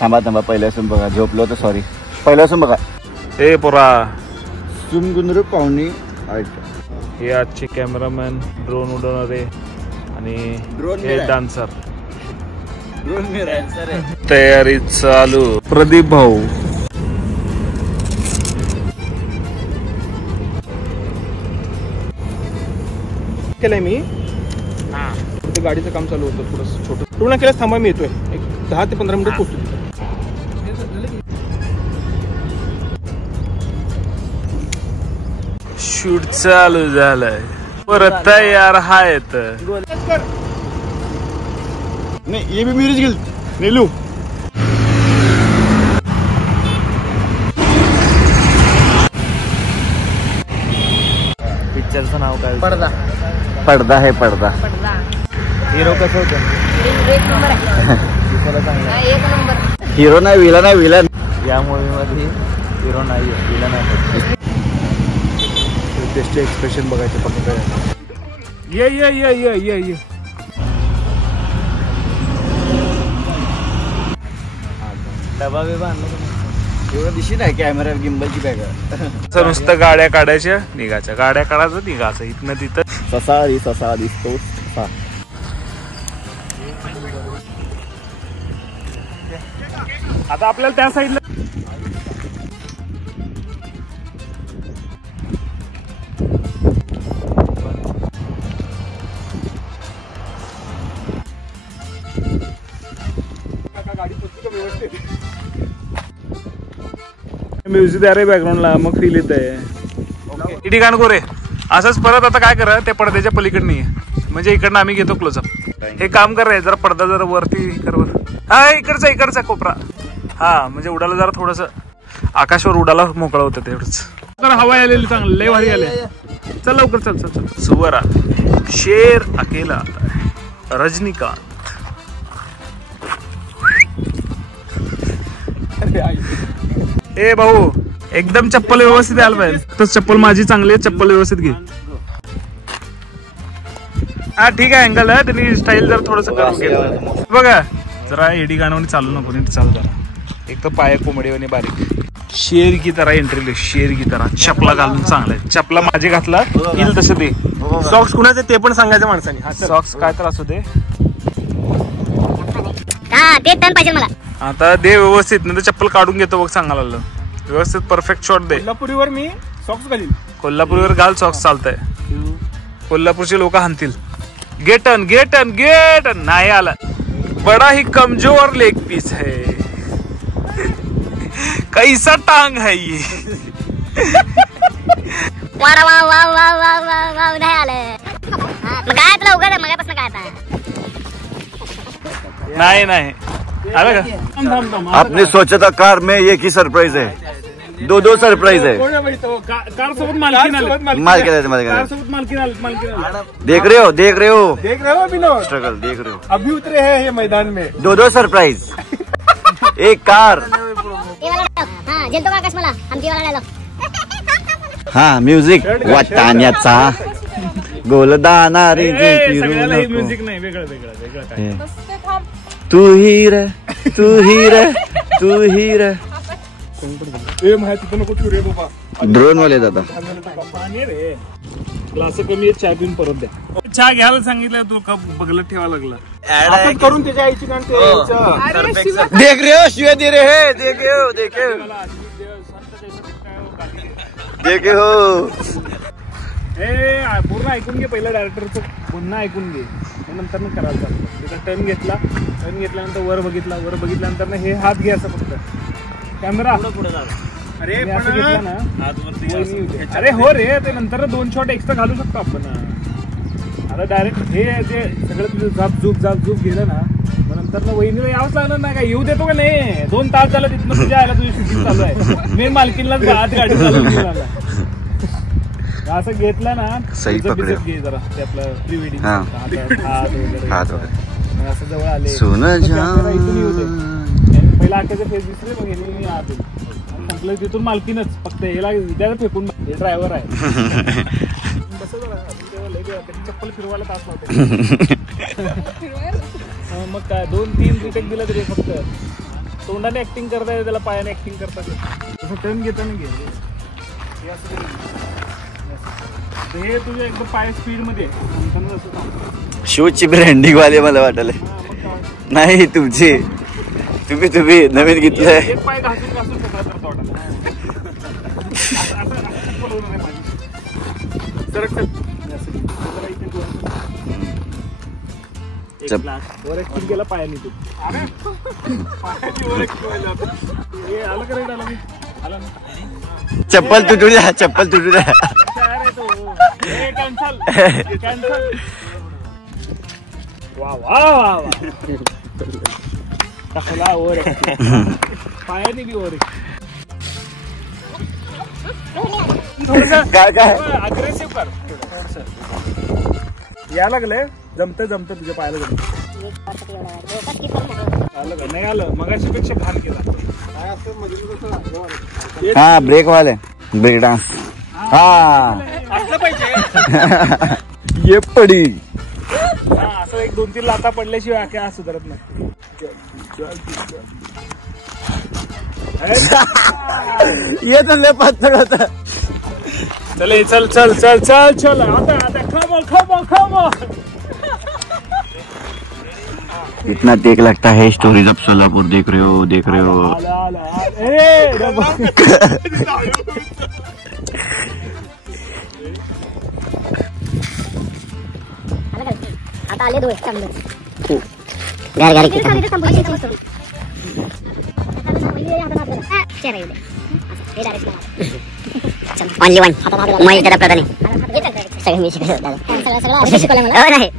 थांबा पहिल्यापासून बघा. झोपलो तर सॉरी. पहिल्यापासून बघा. ए पोरा सुमगुंद्र पाहुणे. हे आजचे कॅमेरामॅन, ड्रोन उडवणारे आणि हे डान्सर. तयारी चालू. प्रदीप भाऊ केलंय मी. ते गाडीचं काम चालू होतं थोडं छोटं. पूर्ण केलं. थांबा मी येतोय. एक 10 ते 15 मिनिटात पोहोचतो. शूट चालू झालंय. परत तयार आहेत. नाही ये भी मेरीच गेल नेलू. पिक्चरचं नाव काय? पडदा. पडदा है पडदा. हिरो कसं होतं? एक नंबर आहे. एक नंबर. हिरो नाही विलन आहे. विलन या मूवी मध्ये हिरो नाही, विलन आहे. टेस्टचे एक्सप्रेशन बघायचे फक्त. ये ये ये ये ये ये डबा बिबा एवढं दिशी नाही कॅमेरा गिंबलची बॅग. नुसतं गाड्या काढायच्या निघायच्या, गाड्या काढायचं निघायचं इथनं तिथं. ससा दिसतो. आता आपल्याला त्या साईडला म्युझिक आहे रे बॅकग्राऊंडला, मग फील येत आहे. ठिकाण गोरे असंच परत आता काय करा ते पडद्याच्या पलीकडे नाहीये, म्हणजे इकडनं आम्ही घेतो क्लोजअप. हे काम कर रे, जरा पडदा जरा वरती कर. हा इकडचा कोपरा. हा म्हणजे उडाला जरा थोडस आकाशावर उडाला मोकळा होतं तेवढंच. तर हवा आलेली चांगलं, लय भारी आले. चल लवकर चल चल चल. सुवरा शेर अकेला, रजनीकांत. ए भाऊ एकदम चप्पल व्यवस्थित यायला पाहिजे. तर चप्पल माझी चांगली आहे, चप्पल व्यवस्थित घे. हा ठीक आहे अँगल आहे, त्यांनी स्टाईल जर थोडस करून घेतलं बघा. जरा एडी गाणवणी चालू नको नीट चालू जरा. एक तर पाय कोंबडीवानी बारीक. शेर की तरह एंट्री, शेर की तरह. चपला घालून चांगलं आहे. चपला माझी घातला येईल तसं दे. सॉक्स कुणाचे ते पण सांगायचं माणसाने. सॉक्स काय तर असू दे. ते टन पाहिजे मला. आता दे व्यवस्थित, नाही तर चप्पल काढून घेतो बघ. सांगायला लागलं व्यवस्थित परफेक्ट शॉट दे. कोल्हापुरीवर मी सॉक्स घालीन. कोल्हापुरीवर घाल सॉक्स, चालतंय. कोल्हापूरचे लोक हाणतील. गेटन गेटन गेटन नाही आला. बड़ा ही कमजोर लेग पीस है. कैसा टांग है ये. वारा वा वा वा वा वा वा नाही आलं. मग काय तुला उगाच मगापासून काय आता. नाही नाही आलं का. आपने सोचा था कार में एक ही सरप्राइज है, दो सरप्राइज है. कार सोबत मालकीन देख रहे हो विनोद. स्ट्रगल देख रहे हो. अभी उतरे हैं ये मैदान में. दो सरप्राइज. एक कार. जेलतो का आकाश मला आमची वाला डायलॉग. हा म्युझिक वाटाण्याचा गोलदाना रे. म्युझिक नाही, वेगळं वेगळं वेगळं काय. तू ही रे तू ही रे तू ही रे. ड्रोन वाले दादा. पाणी रे. ग्लास कमी चहा पिऊन परत द्या. चहा घ्यायला सांगितलं तू कप बगलत ठेवा लागला करून त्याच्या आईची कारण देख रे हो शिवाय दे रे हे. देखे हो देखे हो. हे पूर्ण ऐकून घे पहिलं डायरेक्टरचं पुन्हा ऐकून घे, नंतर मग करायला चालतं. त्याचा टर्न घेतल्यानंतर वर बघितल्यानंतर हे हात घे असं फक्त. कॅमेरा पुढे जा. अरे असं घेतला ना. अरे हो रे, ते नंतर 2 शॉट एक्स्ट्रा घालू शकतो आपण. आता डायरेक्ट हे ते सगळं तुझं जाप झूप गेलं ना, मग नंतर वहिनीला यावंच लागणार नाही. काय येऊ देतो का नाही. 2 तास झालं तिथनं तुझ्या आयला तुझी शूटिंग चालू आहे. मेन मालकीनलाच आत गाडी चालू. असं घेतलं ना घे जरा ते आपलं प्री वेडिंग हात वगैरे असं जवळ आले. इथून येऊ दे. पहिला आकाचा फेस दिसले मग हे आत संपलं. तिथून मालकीनच फक्त याला विद्याला फेकून. हे ड्रायव्हर आहे. चप्पल फिरवायला तास लावते. मग काय 2-3 रिटेक दिला तरी फक्त. तोंडाने ऍक्टिंग करता येते त्याला, पायाने ऍक्टिंग करता येते. तसं टर्न घेताना घे हे असं करून. हे तुझ्या एकदम पाय स्पीड मध्ये नंतर असं थांब. शूजची ब्रँडिंग वाले मला वाटले. नाही तुमची, तुम्ही नवीन घेतलंय. एक पाय घासून घासून सगळं करतो वाटत. सरक चल. वर ऍक्टिंग केला पायाने तू. पायाने वर ऍक्टिंग केलं होतं. हे आलं का रेड? आला मी आला ना. चप्पल तुटू द्या, चप्पल तुटू द्या. Cancel cancel. वा वा वा वा. टाकला वर पायाने बी वर. काय काय अग्रेसिव्ह कर. या लागलंय. जमत तुझ्या पायाला जमत. आलं का नाही आलं? मगाशी पेक्षा घाण केला. हा ब्रेक वाले, ब्रेक डान्स. हा असलं पाहिजे. ये पडी. असं एक 2-3 लाथा पडल्याशिवाय काय सुधारत नाही. ये तर लय पातळ होता. चल चल चल चल चल चल. आता खमो. इतना टेक लगता है स्टोरीज ऑफ सोलापुर. देख रहे हो आता आले दोन चांगले. ओनली वन नाही.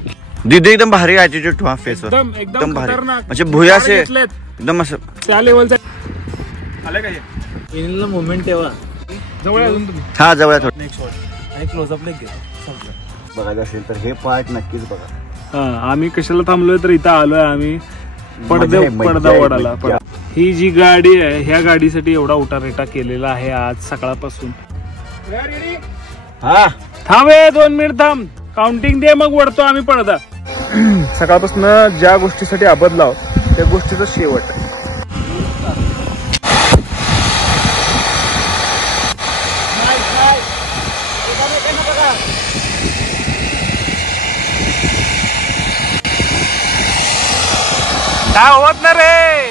दीदी एकदम भारी ऍटिट्यूड ठेवा फेसवर. एकदम भारी. खतरनाक. म्हणजे भुया से एकदम असं त्या लेवलचा. आलं काय इनला मोमेंट ठेवा. जवळ अजून तुम्ही. हा जवळ थोडं. नेक्स्ट शॉट आणि क्लोजअप लेग घे. बघायचं असेल तर हे पार्ट नक्कीच बघा. आम्ही कशाला थांबलोय तर इथं आलोय आम्ही पडदा मजा वडाला. ही जी गाडी आहे ह्या गाडीसाठी एवढा उटारेटा केलेला आहे आज सकाळपासून. हा थांब 2 मिनिट थांब. काउंटिंग दे मग वडतो आम्ही पडदा. सकाळपासून ज्या गोष्टीसाठी आबदलाव त्या गोष्टीचा शेवट. काय होत ना रे.